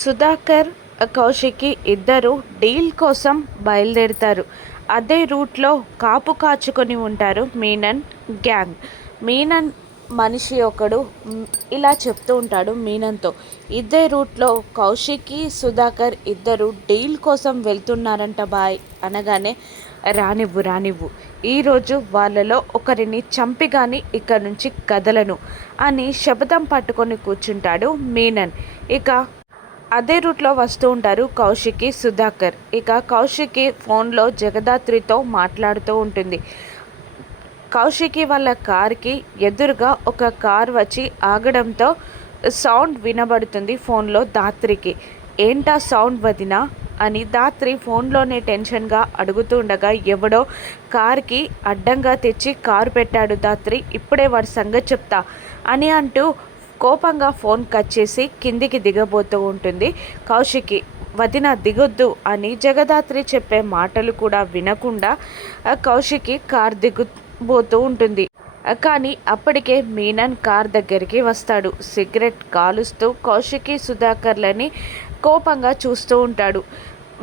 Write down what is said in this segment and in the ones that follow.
సుధాకర్, కౌశికి ఇద్దరు డీల్ కోసం బయలుదేరుతారు. అదే రూట్లో కాపు కాచుకొని ఉంటారు మీనన్ గ్యాంగ్. మీనన్ మనిషి ఒకడు ఇలా చెప్తూ ఉంటాడు మీనన్తో, ఇదే రూట్లో కౌశికి, సుధాకర్ ఇద్దరు డీల్ కోసం వెళ్తున్నారంట బాయ్ అనగానే, రానివ్వు ఈరోజు వాళ్ళలో ఒకరిని చంపి కానీ ఇక్కడి నుంచి కదలను అని శపథం పట్టుకొని కూర్చుంటాడు మీనన్. ఇక అదే రూట్లో వస్తూ ఉంటారు కౌశికి, సుధాకర్. ఇక కౌశికి ఫోన్లో జగదాత్రితో మాట్లాడుతూ ఉంటుంది. కౌశికి వాళ్ళ కార్కి ఎదురుగా ఒక కార్ వచ్చి ఆగడంతో సౌండ్ వినబడుతుంది ఫోన్లో దాత్రికి. ఏంటా సౌండ్ వదినా అని దాత్రి ఫోన్లోనే టెన్షన్గా అడుగుతూ ఉండగా, ఎవడో కార్కి అడ్డంగా తెచ్చి కారు పెట్టాడు దాత్రి, ఇప్పుడే వాడి సంగతి చెప్తా అని అంటూ కోపంగా ఫోన్ కట్ చేసి కిందికి దిగబోతూ ఉంటుంది కౌశికి. వదిన దిగొద్దు అని జగదాత్రి చెప్పే మాటలు కూడా వినకుండా కౌశికి కార్ దిగబోతూ ఉంటుంది. కానీ అప్పటికే మీనన్ కార్ దగ్గరికి వస్తాడు. సిగరెట్ కాలుస్తూ కౌశికి, సుధాకర్లని కోపంగా చూస్తూ ఉంటాడు.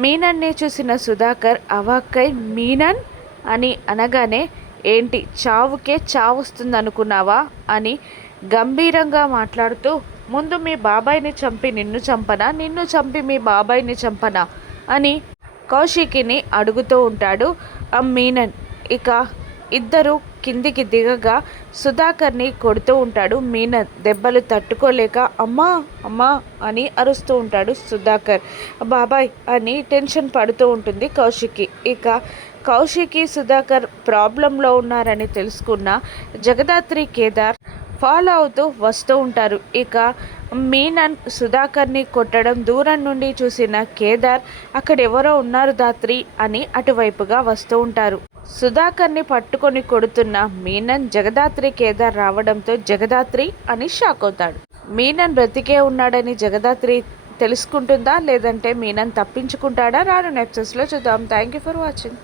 మీనన్నే చూసిన సుధాకర్ అవాక్కై మీనన్ అని అనగానే, ఏంటి చావుకే చావొస్తుందనుకున్నావా అని గంభీరంగా మాట్లాడుతూ, ముందు మీ బాబాయిని చంపి నిన్ను చంపనా, నిన్ను చంపి మీ బాబాయిని చంపనా అని కౌశికిని అడుగుతూ ఉంటాడు మీనన్. ఇక ఇద్దరు కిందికి దిగగా సుధాకర్ని కొడుతూ ఉంటాడు మీనన్. దెబ్బలు తట్టుకోలేక అమ్మా అమ్మా అని అరుస్తూ ఉంటాడు సుధాకర్. బాబాయ్ అని టెన్షన్ పడుతూ ఉంటుంది కౌశికి. ఇక కౌశికి, సుధాకర్ ప్రాబ్లంలో ఉన్నారని తెలుసుకున్న జగదాత్రి, కేదార్ ఫాలో అవుతూ వస్తూ ఉంటారు. ఇక మీనన్ సుధాకర్ని కొట్టడం దూరం నుండి చూసిన కేదార్, అక్కడెవరో ఉన్నారు దాత్రి అని అటువైపుగా వస్తూ ఉంటారు. సుధాకర్ని పట్టుకొని కొడుతున్న మీనన్, జగదాత్రి, కేదార్ రావడంతో జగదాత్రి అని షాక్ అవుతాడు. మీనన్ బ్రతికే ఉన్నాడని జగదాత్రి తెలుసుకుంటుందా, లేదంటే మీనన్ తప్పించుకుంటాడా? రాను ఎపిసోడ్స్లో చూద్దాం. Thank you for watching.